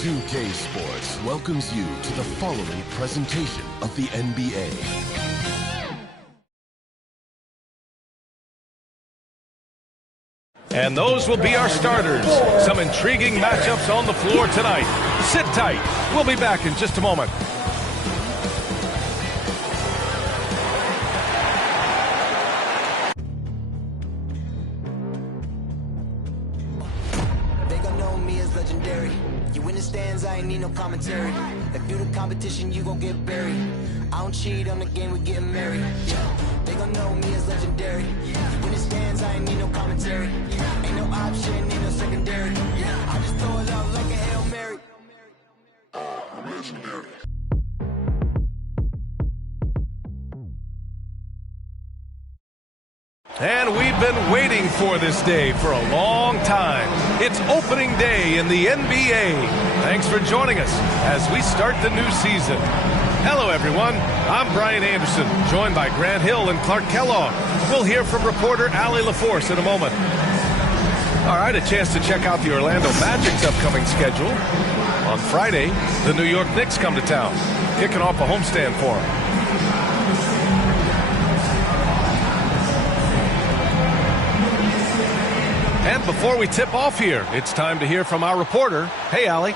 2K Sports welcomes you to the following presentation of the NBA. And those will be our starters. Some intriguing matchups on the floor tonight. Sit tight. We'll be back in just a moment. They gon' know me as legendary. You in the stands, I ain't need no commentary. If you the competition, you gon' get buried. I don't cheat on the game, we getting married. Yeah. They gon' know me as legendary. You in the stands, I ain't need no commentary. Ain't no option, ain't no secondary. I just throw it out like a Hail Mary. I'm legendary. And we've been waiting for this day for a long time. It's opening day in the NBA. Thanks for joining us as we start the new season. Hello, everyone. I'm Brian Anderson, joined by Grant Hill and Clark Kellogg. We'll hear from reporter Allie LaForce in a moment. All right, a chance to check out the Orlando Magic's upcoming schedule. On Friday, the New York Knicks come to town, kicking off a homestand for them. And before we tip off here, it's time to hear from our reporter. Hey, Allie.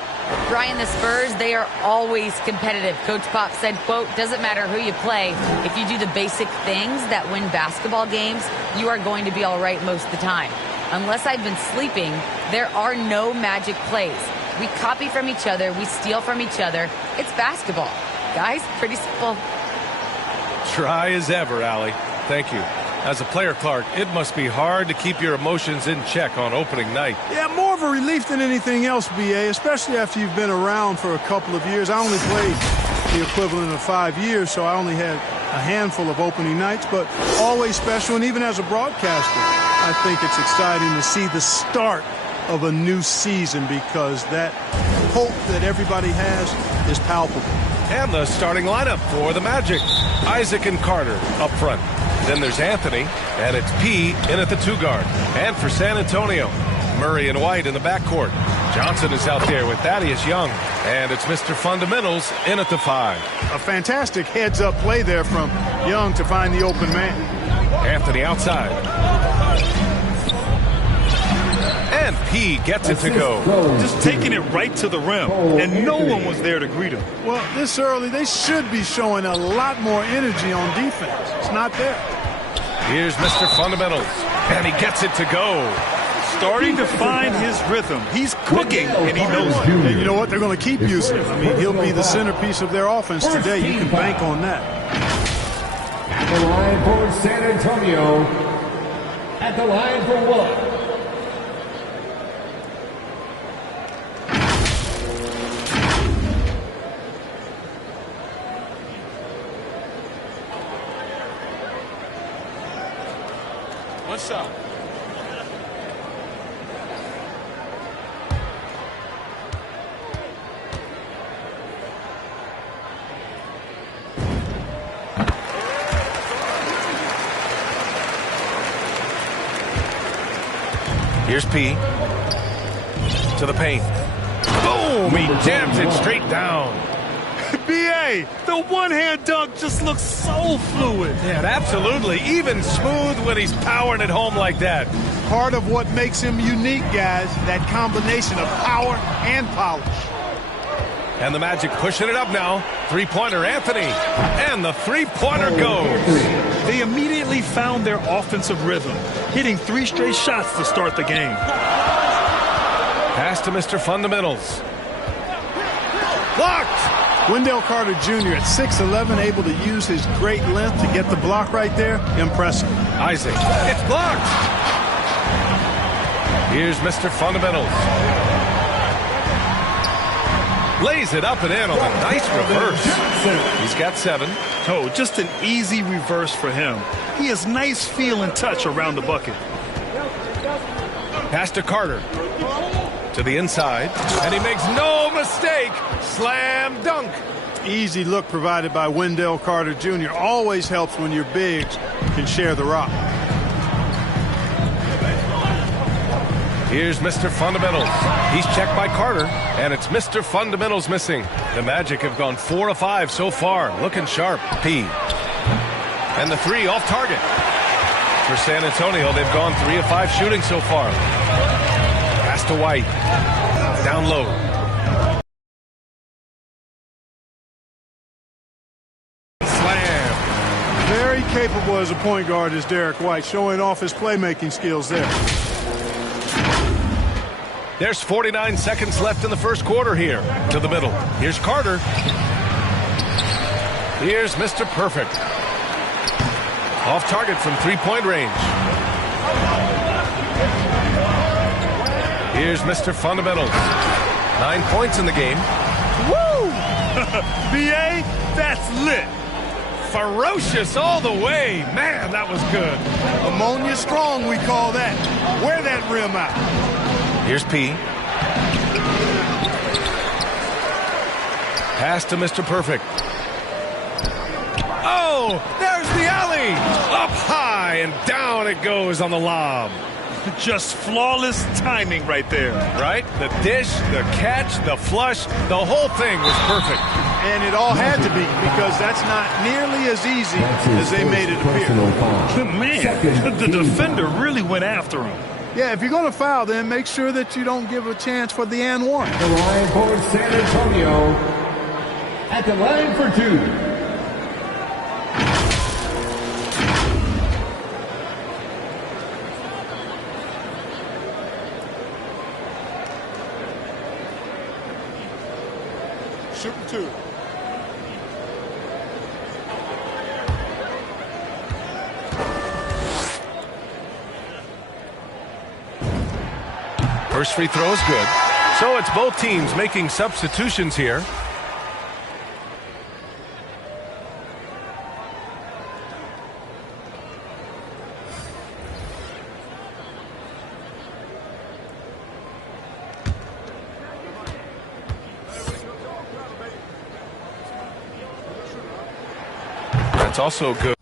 Brian, the Spurs, they are always competitive. Coach Pop said, quote, doesn't matter who you play. If you do the basic things that win basketball games, you are going to be all right most of the time. Unless I've been sleeping, there are no magic plays. We copy from each other. We steal from each other. It's basketball. Guys, pretty simple. Try as ever, Allie. Thank you. As a player, Clark, it must be hard to keep your emotions in check on opening night. Yeah, more of a relief than anything else, B.A., especially after you've been around for a couple of years. I only played the equivalent of 5 years, so I only had a handful of opening nights, but always special. And even as a broadcaster, I think it's exciting to see the start of a new season because that hope that everybody has is palpable. And the starting lineup for the Magic. Isaac and Carter up front. Then there's Anthony, and it's P in at the 2-guard. And for San Antonio, Murray and White in the backcourt. Johnson is out there with Thaddeus Young. And it's Mr. Fundamentals in at the 5. A fantastic heads-up play there from Young to find the open man. Anthony outside. And P gets it to go. Just taking it right to the rim, and no one was there to greet him. Well, this early, they should be showing a lot more energy on defense. It's not there. Here's Mr. Fundamentals, and he gets it to go. Starting to find his rhythm. He's cooking, and he knows it. And you know what? They're going to keep using him. I mean, he'll be the centerpiece of their offense today. You can bank on that. The line for San Antonio. At the line for one. What's up? Here's P. To the paint. Boom! He jams it straight down. B.A., the one-hand dunk just looks so fluid. Yeah, absolutely. Even smooth when he's powering it home like that. Part of what makes him unique, guys, that combination of power and polish. And the Magic pushing it up now. Three-pointer Anthony. And the three-pointer goes. They immediately found their offensive rhythm, hitting 3 straight shots to start the game. Pass to Mr. Fundamentals. Blocked! Wendell Carter Jr. at 6'11", able to use his great length to get the block right there. Impressive. Isaac. It's blocked! Here's Mr. Fundamentals. Lays it up and in on a nice reverse. He's got 7. Oh, just an easy reverse for him. He has nice feel and touch around the bucket. Pass to Carter. To the inside. And he makes no mistake. Slam dunk. Easy look provided by Wendell Carter Jr. Always helps when your bigs can share the rock. Here's Mr. Fundamentals. He's checked by Carter, and it's Mr. Fundamentals missing. The Magic have gone 4 of 5 so far. Looking sharp. P. And the 3 off target. For San Antonio, they've gone 3 of 5 shooting so far. Pass to White. Down low. Slam. Very capable as a point guard is Derek White, showing off his playmaking skills there. There's 49 seconds left in the first quarter here. To the middle. Here's Carter. Here's Mr. Perfect. Off target from three-point range. Here's Mr. Fundamentals. 9 points in the game. Woo! BA, that's lit. Ferocious all the way. Man, that was good. Ammonia strong, we call that. Wear that rim out. Here's P. Pass to Mr. Perfect. Oh, there's the alley. Up high and down it goes on the lob. Just flawless timing right there. Right? The dish, the catch, the flush, the whole thing was perfect. And it all had to be, because that's not nearly as easy as they made it appear. Man, the defender really went after him. Yeah, if you're going to foul, then make sure that you don't give a chance for the and one. The line for San Antonio at the line for 2. Shooting 2. First free throw is good. So it's both teams making substitutions here. That's also good.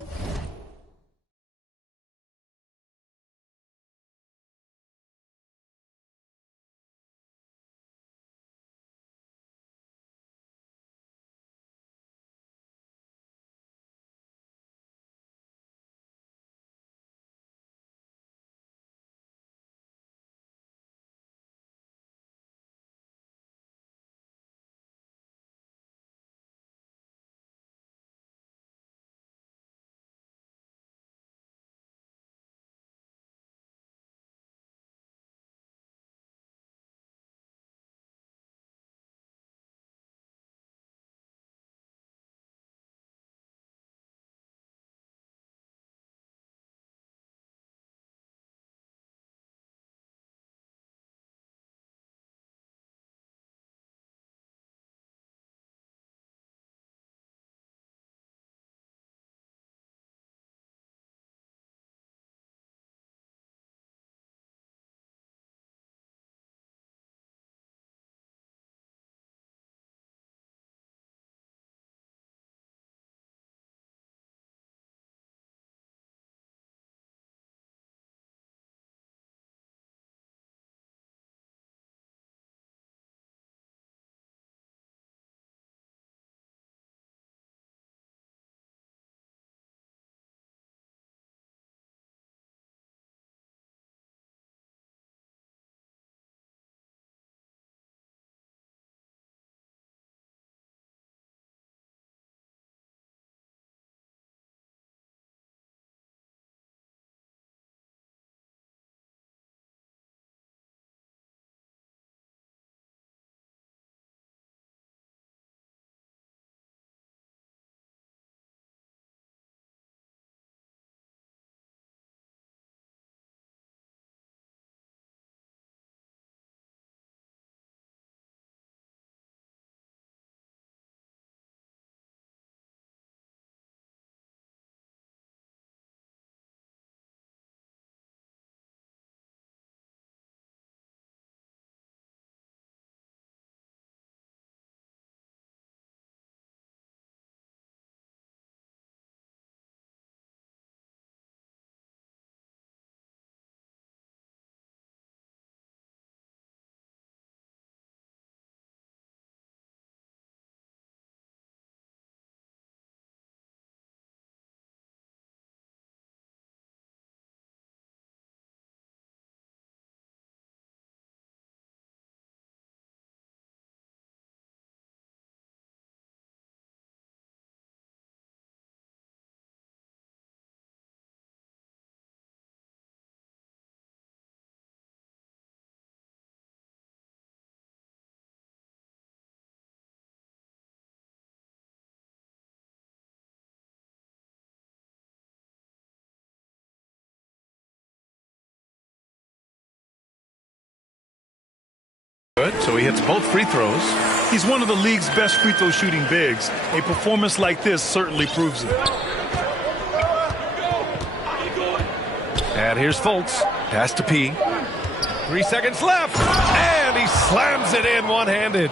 so he hits both free throws. He's one of the league's best free throw shooting bigs. A performance like this certainly proves it. And here's Fultz. Pass to P. 3 seconds left. And he slams it in one-handed.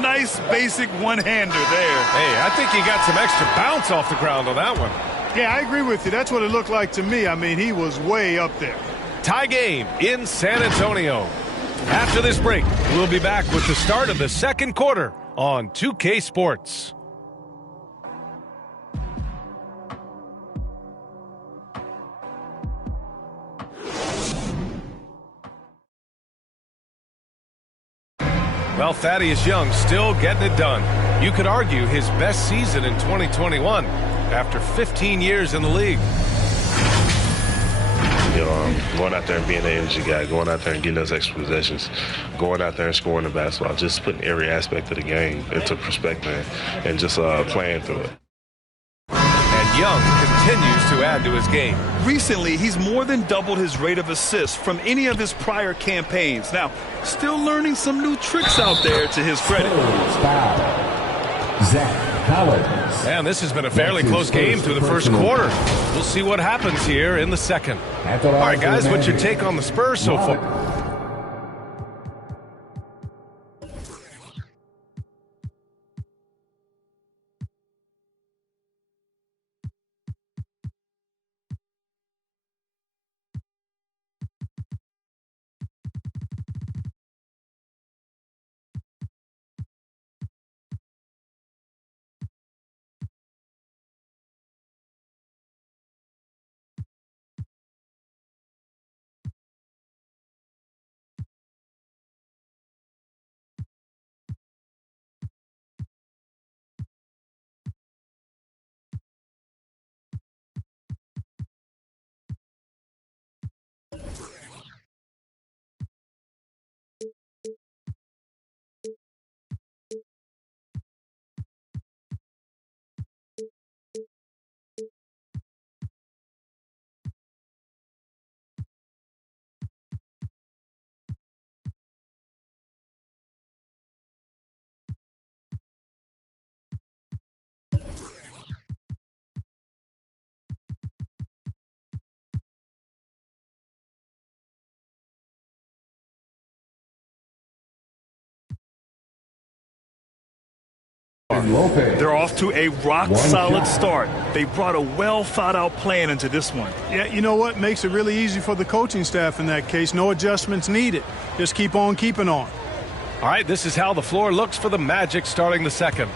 Nice basic one-hander there. Hey, I think he got some extra bounce off the ground on that one. Yeah, I agree with you. That's what it looked like to me. I mean, he was way up there. Tie game in San Antonio. After this break, we'll be back with the start of the second quarter on 2K Sports. Well, Thaddeus Young still getting it done. You could argue his best season in 2021 after 15 years in the league. You know, going out there and being the energy guy, going out there and getting those extra possessions, going out there and scoring the basketball, just putting every aspect of the game into perspective and just playing through it. And Young continues to add to his game. Recently, he's more than doubled his rate of assists from any of his prior campaigns. Now, still learning some new tricks out there to his credit. Zach Collins. And this has been a fairly close game through the first quarter. We'll see what happens here in the second. All right, guys, what's your take on the Spurs so far? They're off to a rock-solid start. They brought a well-thought-out plan into this one. Yeah, you know what? Makes it really easy for the coaching staff in that case. No adjustments needed. Just keep on keeping on. All right, this is how the floor looks for the Magic starting the second.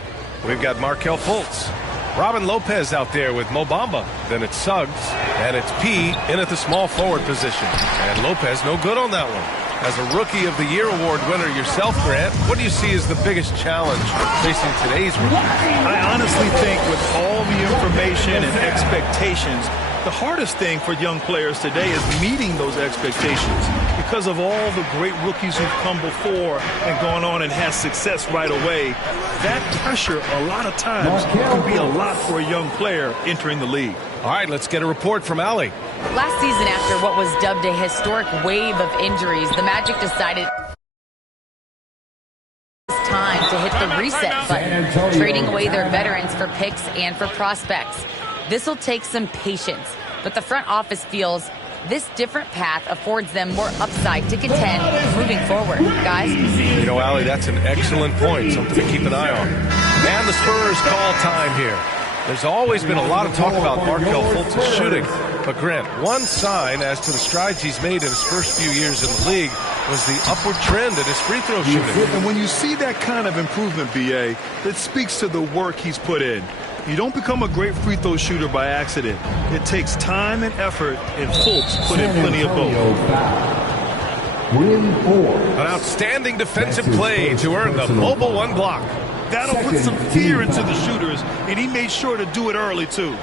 We've got Markelle Fultz. Robin Lopez out there with Mo Bamba. Then it's Suggs. And it's P in at the small forward position. And Lopez no good on that one. As a Rookie of the Year award winner yourself, Grant, what do you see as the biggest challenge facing today's rookie? I honestly think with all the information and expectations, the hardest thing for young players today is meeting those expectations. Because of all the great rookies who've come before and gone on and had success right away, that pressure a lot of times can be a lot for a young player entering the league. All right, let's get a report from Allie. Last season, after what was dubbed a historic wave of injuries, the Magic decided it's time to hit the reset button, trading away their veterans for picks and for prospects. This will take some patience, but the front office feels this different path affords them more upside to contend moving forward. Guys? You know, Allie, that's an excellent point, something to keep an eye on. And the Spurs call time here. There's always been a lot of talk about Markelle Fultz's shooting. But, Grant, one sign as to the strides he's made in his first few years in the league was the upward trend in his free throw shooting. And when you see that kind of improvement, B.A., it speaks to the work he's put in. You don't become a great free throw shooter by accident. It takes time and effort, and Fultz put in plenty of both. An outstanding defensive play to earn the mobile one block. That'll put some fear into the shooters, and he made sure to do it early, too.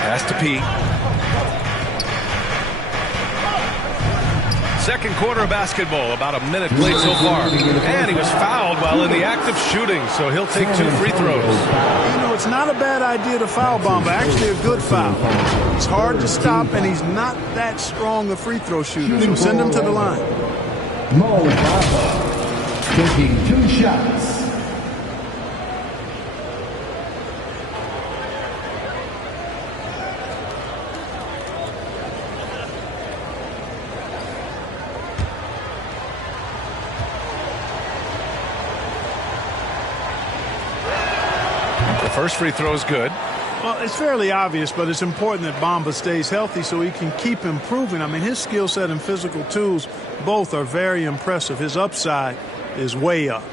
Pass to P. Second quarter of basketball, about a minute played so far. And he was fouled while in the act of shooting, so he'll take 2 free throws. You know, it's not a bad idea to foul Bamba. Actually, a good foul. He's hard to stop, and he's not that strong a free throw shooter, so send him to the line. Mo Bamba taking 2 shots. First free throw is good. Well, it's fairly obvious, but it's important that Bamba stays healthy so he can keep improving. I mean, his skill set and physical tools both are very impressive. His upside is way up.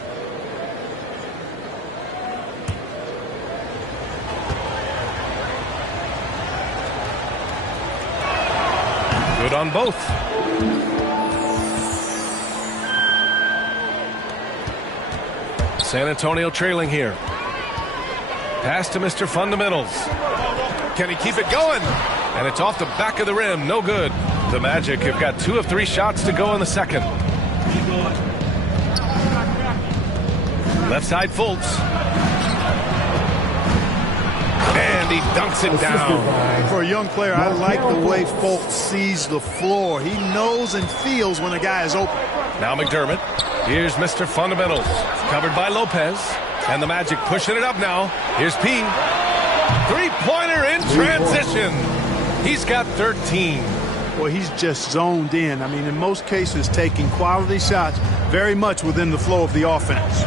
Good on both. San Antonio trailing here. Pass to Mr. Fundamentals. Can he keep it going? And it's off the back of the rim. No good. The Magic have got 2 of 3 shots to go in the second. Left side, Fultz. And he dunks it down. For a young player, I like the way Fultz sees the floor. He knows and feels when a guy is open. Now McDermott. Here's Mr. Fundamentals. Covered by Lopez. And the Magic pushing it up now. Here's P. Three-pointer in transition. He's got 13. Well, he's just zoned in. I mean, in most cases, taking quality shots very much within the flow of the offense.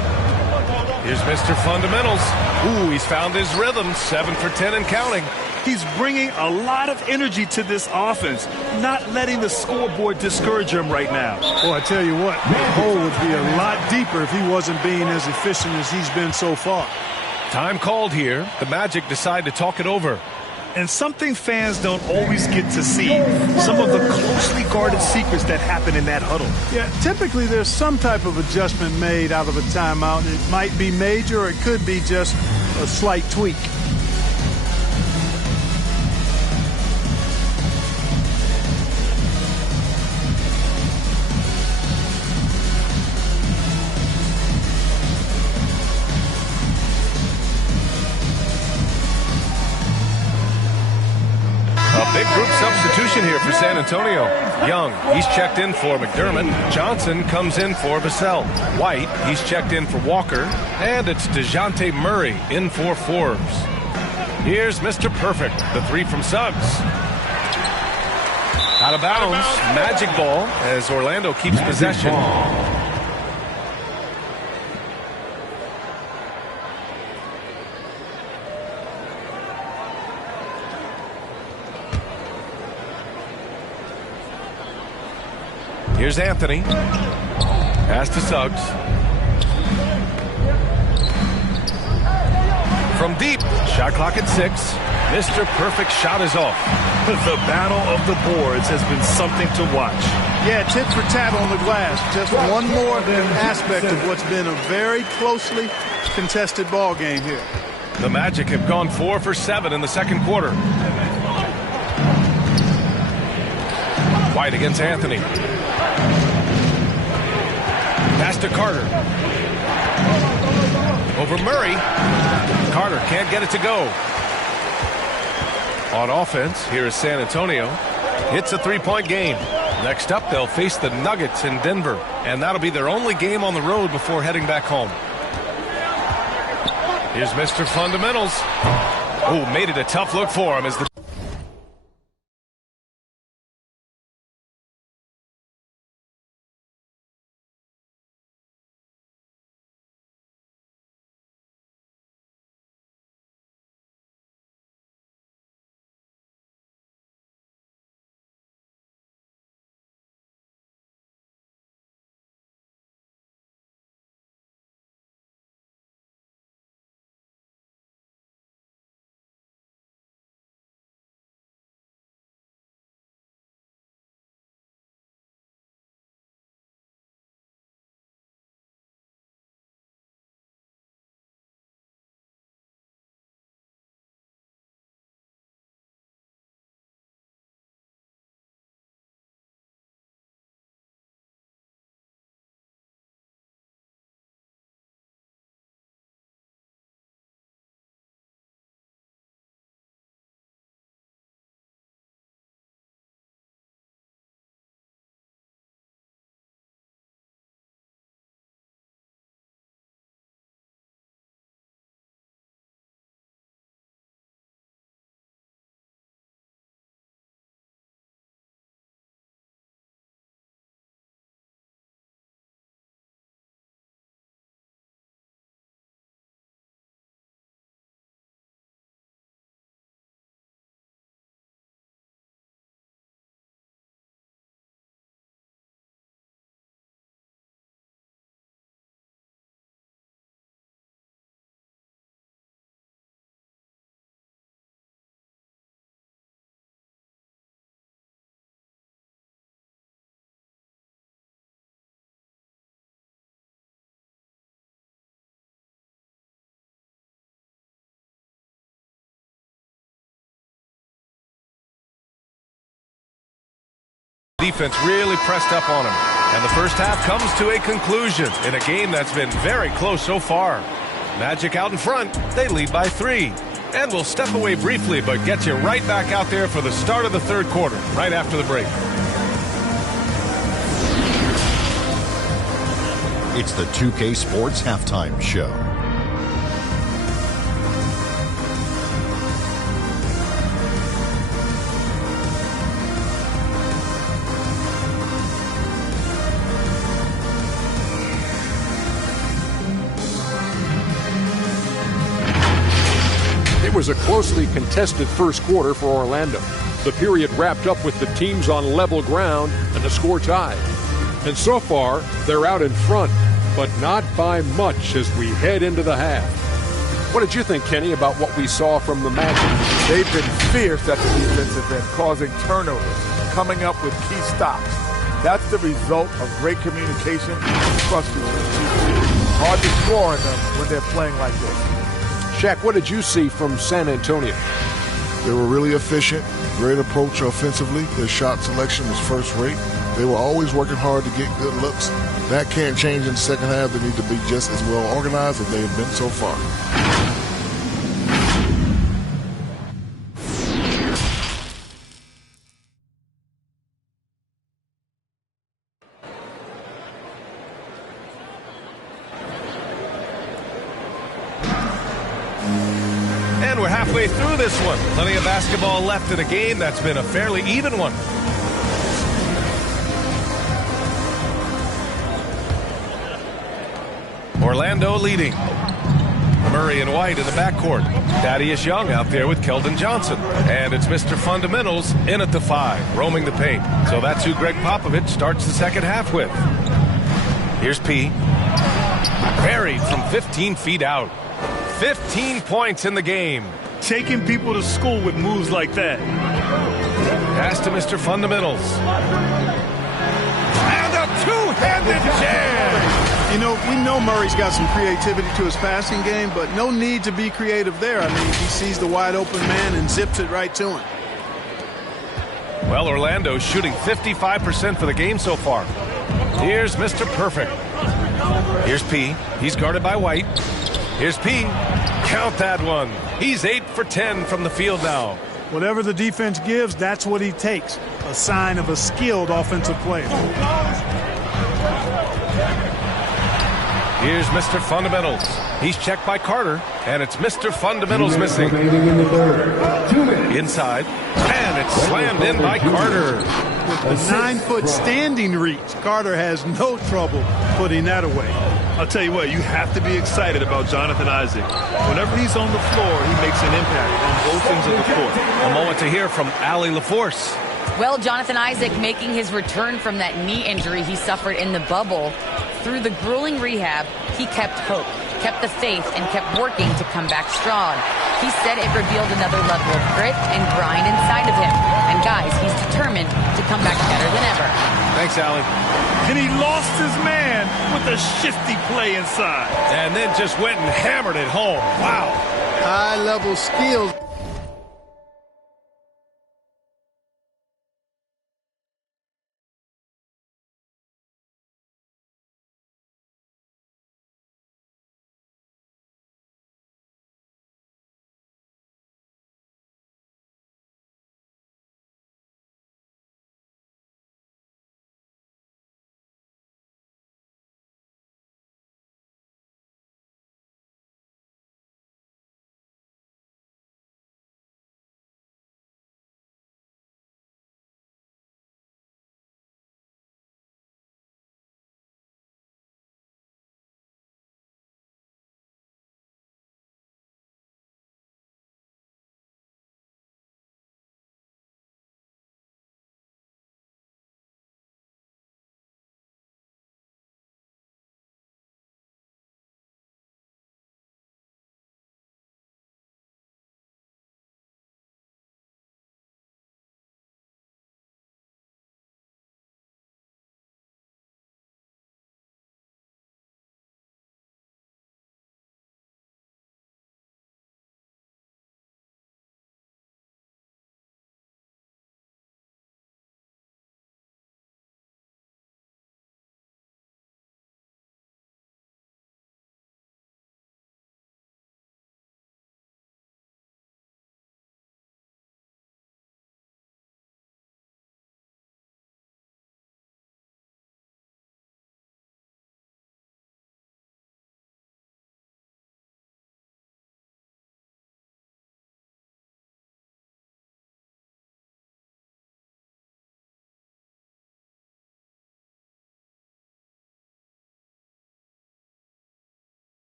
Here's Mr. Fundamentals. Ooh, he's found his rhythm. 7 for 10 and counting. He's bringing a lot of energy to this offense, not letting the scoreboard discourage him right now. Well, I tell you what, the hole would be a lot deeper if he wasn't being as efficient as he's been so far. Time called here. The Magic decide to talk it over. And something fans don't always get to see, some of the closely guarded secrets that happen in that huddle. Yeah, typically there's some type of adjustment made out of a timeout. It might be major or it could be just a slight tweak. Big group substitution here for San Antonio. Young, he's checked in for McDermott. Johnson comes in for Vassell. White, he's checked in for Walker. And it's DeJounte Murray in for Forbes. Here's Mr. Perfect, the 3 from Suggs. Out of bounds, Magic ball as Orlando keeps possession. Here's Anthony. Pass to Suggs. From deep. Shot clock at 6. Mr. Perfect shot is off. The battle of the boards has been something to watch. Yeah, tit for tat on the glass. Just one more aspect of what's been a very closely contested ball game here. The Magic have gone 4 for 7 in the second quarter. White against Anthony. Pass to Carter. Over Murray. Carter can't get it to go. On offense, here is San Antonio. It's a 3-point game. Next up, they'll face the Nuggets in Denver. And that'll be their only game on the road before heading back home. Here's Mr. Fundamentals. Oh, made it a tough look for him as the Defense really pressed up on him. And the first half comes to a conclusion in a game that's been very close so far. Magic out in front. They lead by 3. And we'll step away briefly, but get you right back out there for the start of the third quarter, right after the break. It's the 2K Sports Halftime Show. It was a closely contested first quarter for Orlando. The period wrapped up with the teams on level ground and the score tied. And so far, they're out in front, but not by much as we head into the half. What did you think, Kenny, about what we saw from the Magic? They've been fierce at the defensive end, causing turnovers, coming up with key stops. That's the result of great communication and trust between teams. Hard to score on them when they're playing like this. Shaq, what did you see from San Antonio? They were really efficient, great approach offensively. Their shot selection was first rate. They were always working hard to get good looks. That can't change in the second half. They need to be just as well organized as they have been so far. And we're halfway through this one. Plenty of basketball left in a game that's been a fairly even one. Orlando leading. Murray and White in the backcourt. Thaddeus Young out there with Keldon Johnson. And it's Mr. Fundamentals in at the 5, roaming the paint. So that's who Greg Popovich starts the second half with. Here's P. Buried from 15 feet out. 15 points in the game. Taking people to school with moves like that. Pass to Mr. Fundamentals. And a two-handed jam! You know, we know Murray's got some creativity to his passing game, but no need to be creative there. I mean, he sees the wide open man and zips it right to him. Well, Orlando's shooting 55% for the game so far. Here's Mr. Perfect. Here's P. He's guarded by White. Here's P. Count that one. He's 8 for 10 from the field now. Whatever the defense gives, that's what he takes. A sign of a skilled offensive player. Here's Mr. Fundamentals. He's checked by Carter, and it's Mr. Fundamentals missing. Inside, and it's slammed in by Carter. With the 9-foot standing reach, Carter has no trouble putting that away. I'll tell you what, you have to be excited about Jonathan Isaac. Whenever he's on the floor, he makes an impact on both ends of the court. A moment to hear from Allie LaForce. Well, Jonathan Isaac making his return from that knee injury he suffered in the bubble. Through the grueling rehab, he kept hope, kept the faith, and kept working to come back strong. He said it revealed another level of grit and grind inside of him. And guys, he's determined to come back better than ever. Thanks, Allie. And he lost his man with a shifty play inside. And then just went and hammered it home. Wow. High-level skills.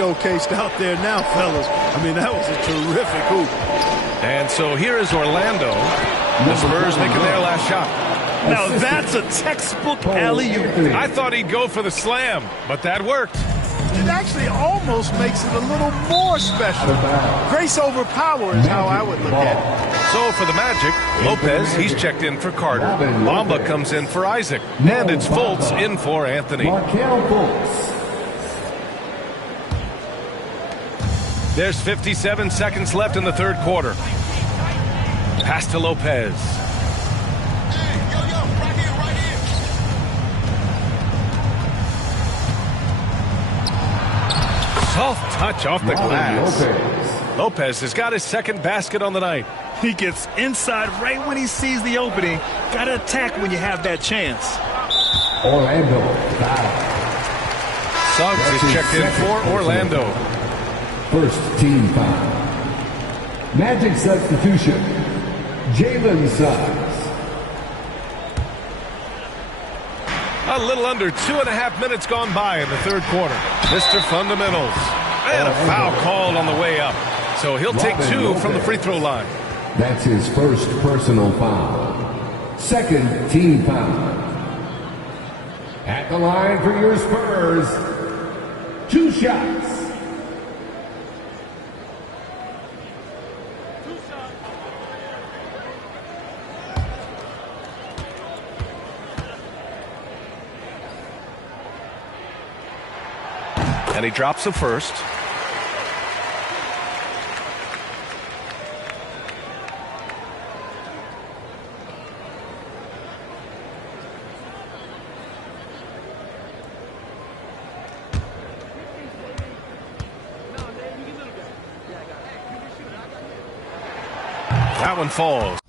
showcased out there now, fellas. I mean, that was a terrific hoop. And so here is Orlando. The Spurs making their last shot. Now that's a textbook alley-oop. I thought he'd go for the slam, but that worked. It actually almost makes it a little more special. Grace over power is how I would look at it. So for the Magic, Lopez, he's checked in for Carter. Bamba comes in for Isaac. And it's Fultz in for Anthony. There's 57 seconds left in the third quarter. Pass to Lopez. Soft touch off the glass. Lopez has got his second basket on the night. He gets inside right when he sees the opening. Got to attack when you have that chance. Orlando. Suggs is checked in for Orlando. First team foul. Magic substitution. Jalen Suggs. A little under 2.5 minutes gone by in the third quarter. Mr. Fundamentals. And a foul called on the way up. So he'll take two from the free throw line. That's his first personal foul. Second team foul. At the line for your Spurs. 2 shots. And he drops the first. That one falls.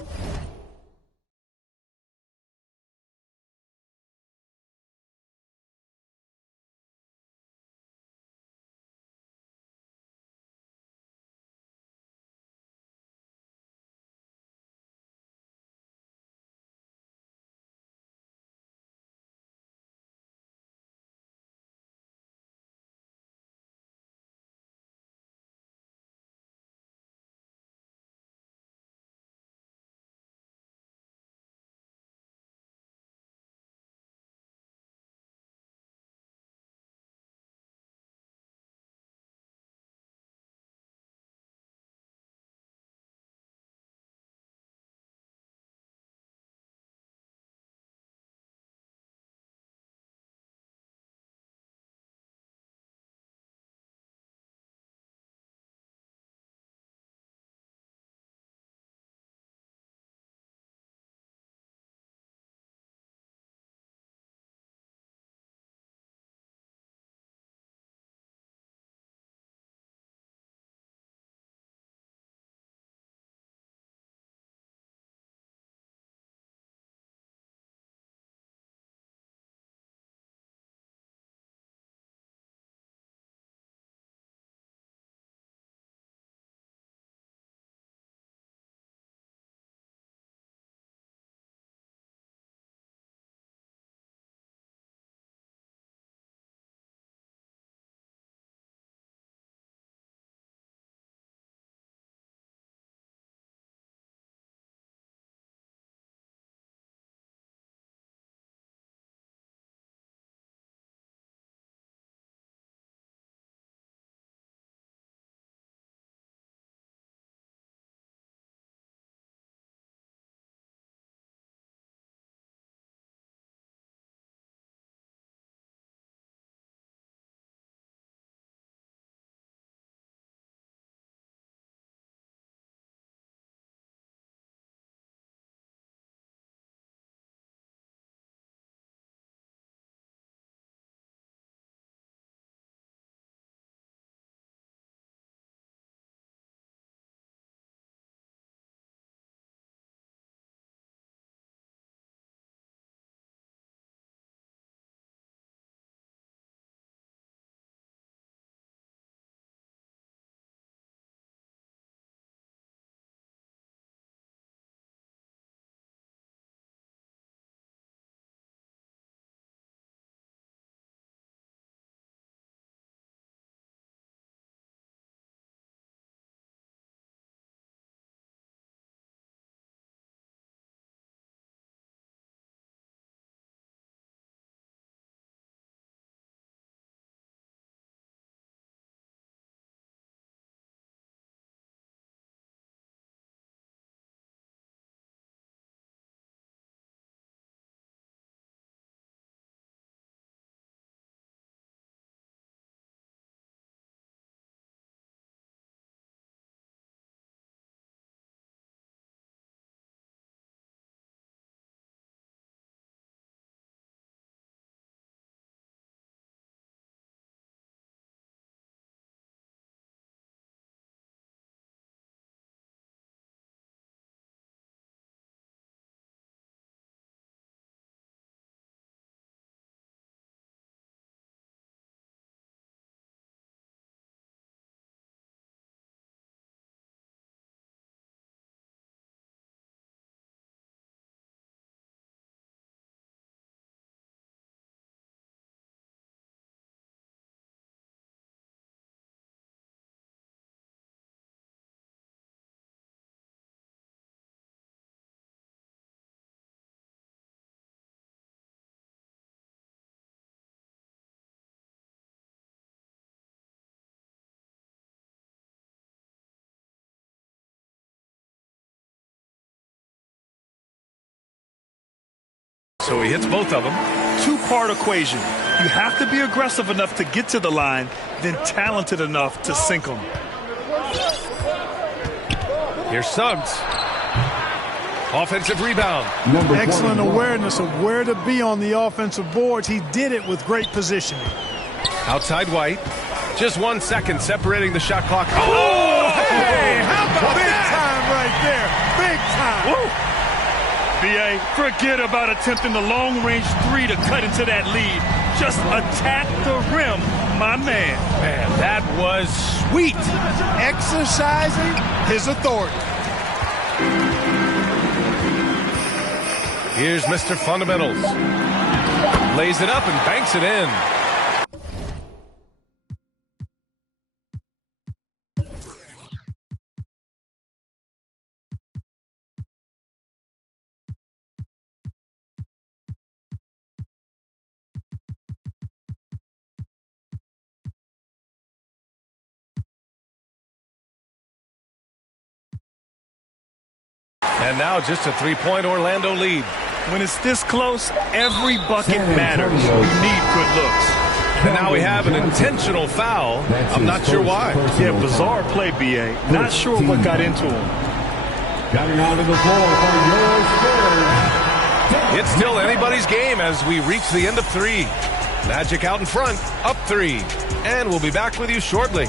So he hits both of them. Two-part equation. You have to be aggressive enough to get to the line, then talented enough to sink them. Here's Suggs. Offensive rebound. Excellent awareness of where to be on the offensive boards. He did it with great positioning. Outside White. Just 1 second separating the shot clock. Oh, hey, how about big time right there. Big time. Woo. B.A., forget about attempting the long-range three to cut into that lead. Just attack the rim, my man. Man, that was sweet. Exercising his authority. Here's Mr. Fundamentals. Lays it up and banks it in. And now just a three-point Orlando lead. When it's this close, every bucket matters. You need good looks. And now we have an intentional foul. I'm not sure why. Yeah, bizarre play, B.A. Not sure what got into him. Coming out of the floor for your Spurs. It's still anybody's game as we reach the end of three. Magic out in front, up three. And we'll be back with you shortly.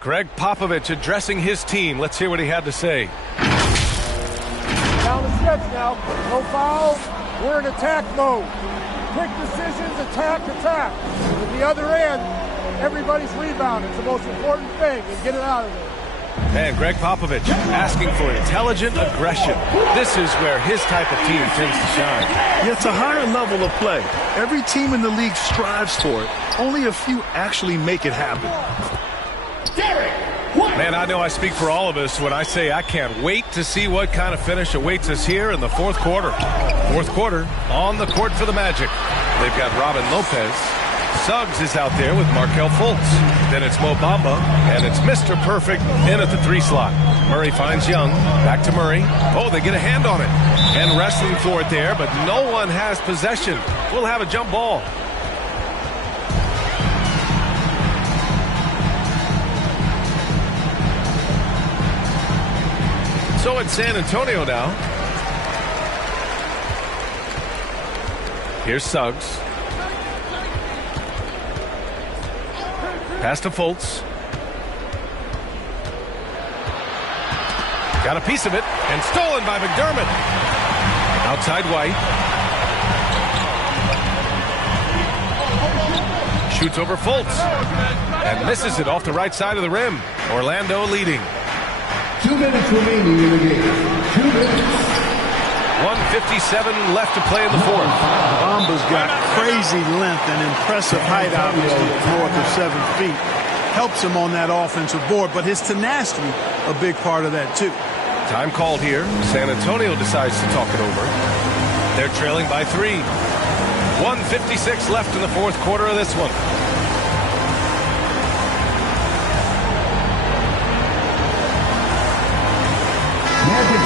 Greg Popovich addressing his team. Let's hear what he had to say. Down the stretch now. No fouls. We're in attack mode. Quick decisions, attack. At the other end, everybody's rebound. It's the most important thing, and get it out of there. And Greg Popovich asking for intelligent aggression. This is where his type of team tends to shine. Yeah, it's a higher level of play. Every team in the league strives for it. Only a few actually make it happen. Man, I know I speak for all of us when I say I can't wait to see what kind of finish awaits us here in the fourth quarter. Fourth quarter on the court for the Magic. They've got Robin Lopez. Suggs is out there with Markelle Fultz. Then it's Mo Bamba, and it's Mr. Perfect in at the three slot. Murray finds Young. Back to Murray. Oh, they get a hand on it. And wrestling for it there, but no one has possession. We'll have a jump ball. So it's San Antonio now. Here's Suggs. Pass to Fultz. Got a piece of it and stolen by McDermott. Outside White. Shoots over Fultz. And misses it off the right side of the rim. Orlando leading. 2 minutes remaining in the game. 2 minutes. 1:57 left to play in the fourth. Bamba's got crazy length and impressive height, obviously, north of 7 feet. Helps him on that offensive board, but his tenacity, a big part of that, too. Time called here. San Antonio decides to talk it over. They're trailing by 3. 1:56 left in the fourth quarter of this one.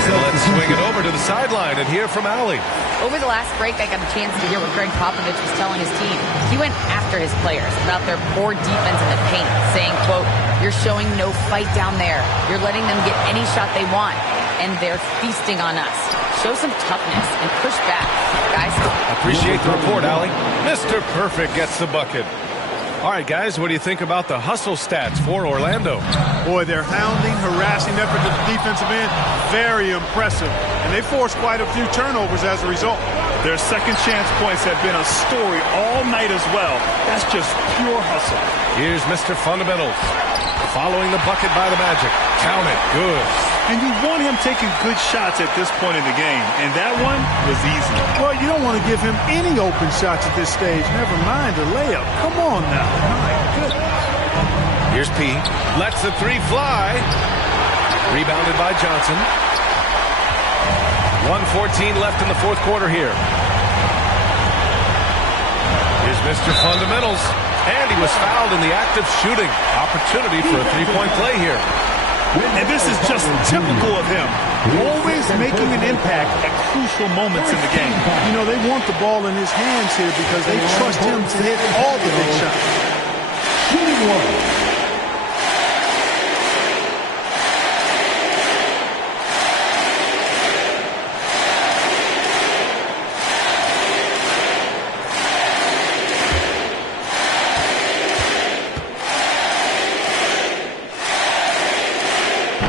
Let's swing it over to the sideline and hear from Allie. Over the last break, I got a chance to hear what Greg Popovich was telling his team. He went after his players about their poor defense in the paint, saying, quote, "You're showing no fight down there. You're letting them get any shot they want, and they're feasting on us. Show some toughness and push back, guys." Appreciate the report, Allie. Mr. Perfect gets the bucket. All right, guys, what do you think about the hustle stats for Orlando? Boy, their hounding, harassing effort to the defensive end, very impressive. And they forced quite a few turnovers as a result. Their second chance points have been a story all night as well. That's just pure hustle. Here's Mr. Fundamentals. Following the bucket by the Magic. Count it. Good. And you want him taking good shots at this point in the game. And that one was easy. Well, you don't want to give him any open shots at this stage. Never mind a layup. Come on now. My goodness. Here's P. Lets the three fly. Rebounded by Johnson. 1:14 left in the fourth quarter here. Here's Mr. Fundamentals. And he was fouled in the act of shooting. Opportunity for a three-point play here. And this is just typical of him. Always making an impact at crucial moments in the game. You know, they want the ball in his hands here because they trust him to hit all the big shots. Shooting one.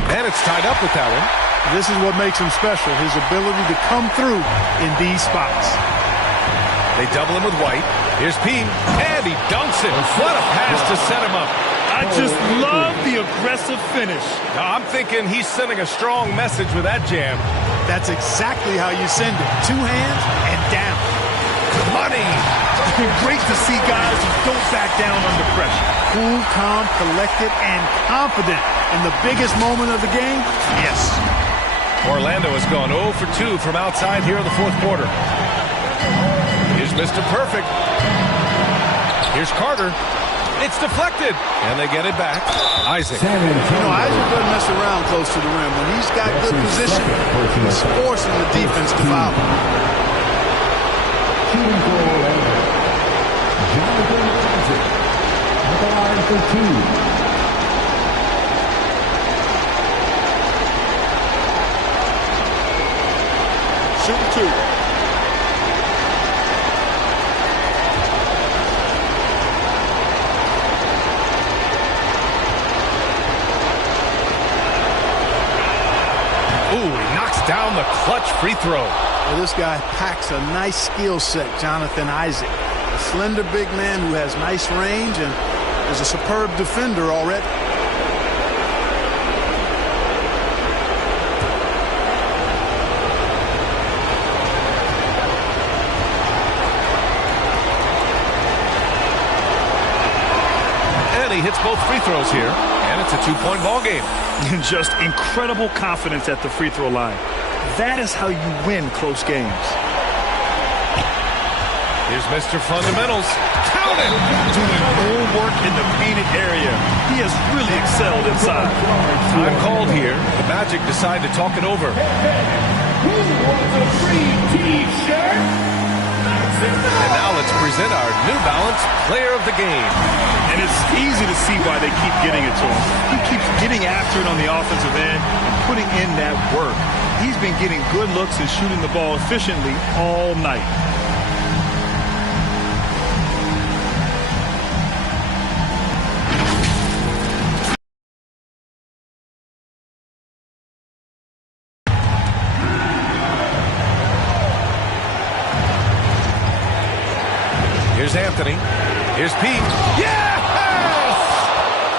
And it's tied up with that one. This is what makes him special, his ability to come through in these spots. They double him with White. Here's P. And he dunks it. What a pass to set him up. I just love the aggressive finish. Now, I'm thinking he's sending a strong message with that jam. That's exactly how you send it. Two hands and down. Money. It's been great to see guys who don't back down under pressure. Cool, calm, collected, and confident. In the biggest moment of the game, yes. Orlando has gone 0 for 2 from outside here in the fourth quarter. Here's Mr. Perfect. Here's Carter. It's deflected. And they get it back. Isaac. You know, Isaac doesn't mess around close to the rim. When he's got good position, he's forcing the defense to foul. Shooting for Orlando. Jonathan Isaac. At the line for two. Shooting two. Ooh, he knocks down the clutch free throw. Well, this guy packs a nice skill set, Jonathan Isaac. A slender big man who has nice range and is a superb defender already. He hits both free throws here, and it's a two-point ball game. And just incredible confidence at the free throw line. That is how you win close games. Here's Mr. Fundamentals. Count it! Doing more work in the painted area. He has really excelled inside. Time called here. The Magic decide to talk it over. Who wants a free T-shirt? And now let's present our New Balance Player of the Game. And it's easy to see why they keep getting it to him. He keeps getting after it on the offensive end and putting in that work. He's been getting good looks and shooting the ball efficiently all night. Here's Anthony. Here's Pete. Yes!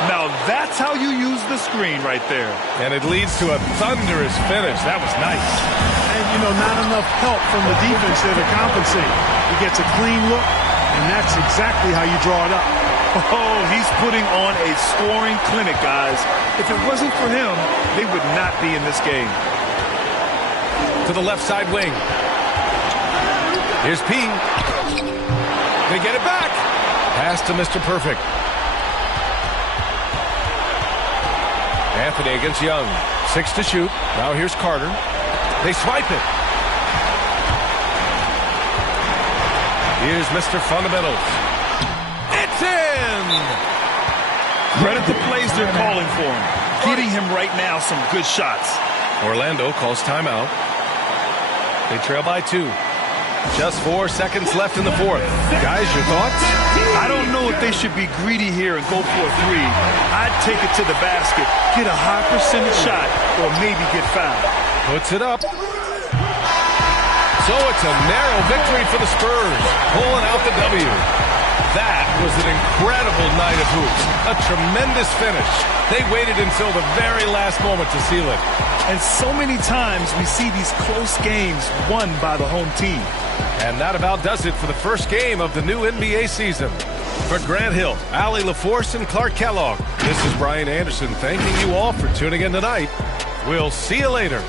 Now that's how you use the screen right there. And it leads to a thunderous finish. That was nice. And, you know, not enough help from the defense there to compensate. He gets a clean look, and that's exactly how you draw it up. Oh, he's putting on a scoring clinic, guys. If it wasn't for him, they would not be in this game. To the left side wing. Here's P. They get it back. Pass to Mr. Perfect. Anthony against Young. 6 to shoot. Now here's Carter. They swipe it. Here's Mr. Fundamentals. It's in! Credit the plays they're calling for him. Getting him right now some good shots. Orlando calls timeout. They trail by 2. Just 4 seconds left in the fourth. Guys, your thoughts? I don't know if they should be greedy here and go for a three. I'd take it to the basket, get a high percentage shot, or maybe get fouled. Puts it up. So it's a narrow victory for the Spurs, pulling out the W. That was an incredible night of hoops. A tremendous finish. They waited until the very last moment to seal it. And so many times we see these close games won by the home team. And that about does it for the first game of the new NBA season. For Grant Hill, Allie LaForce, and Clark Kellogg, this is Brian Anderson thanking you all for tuning in tonight. We'll see you later.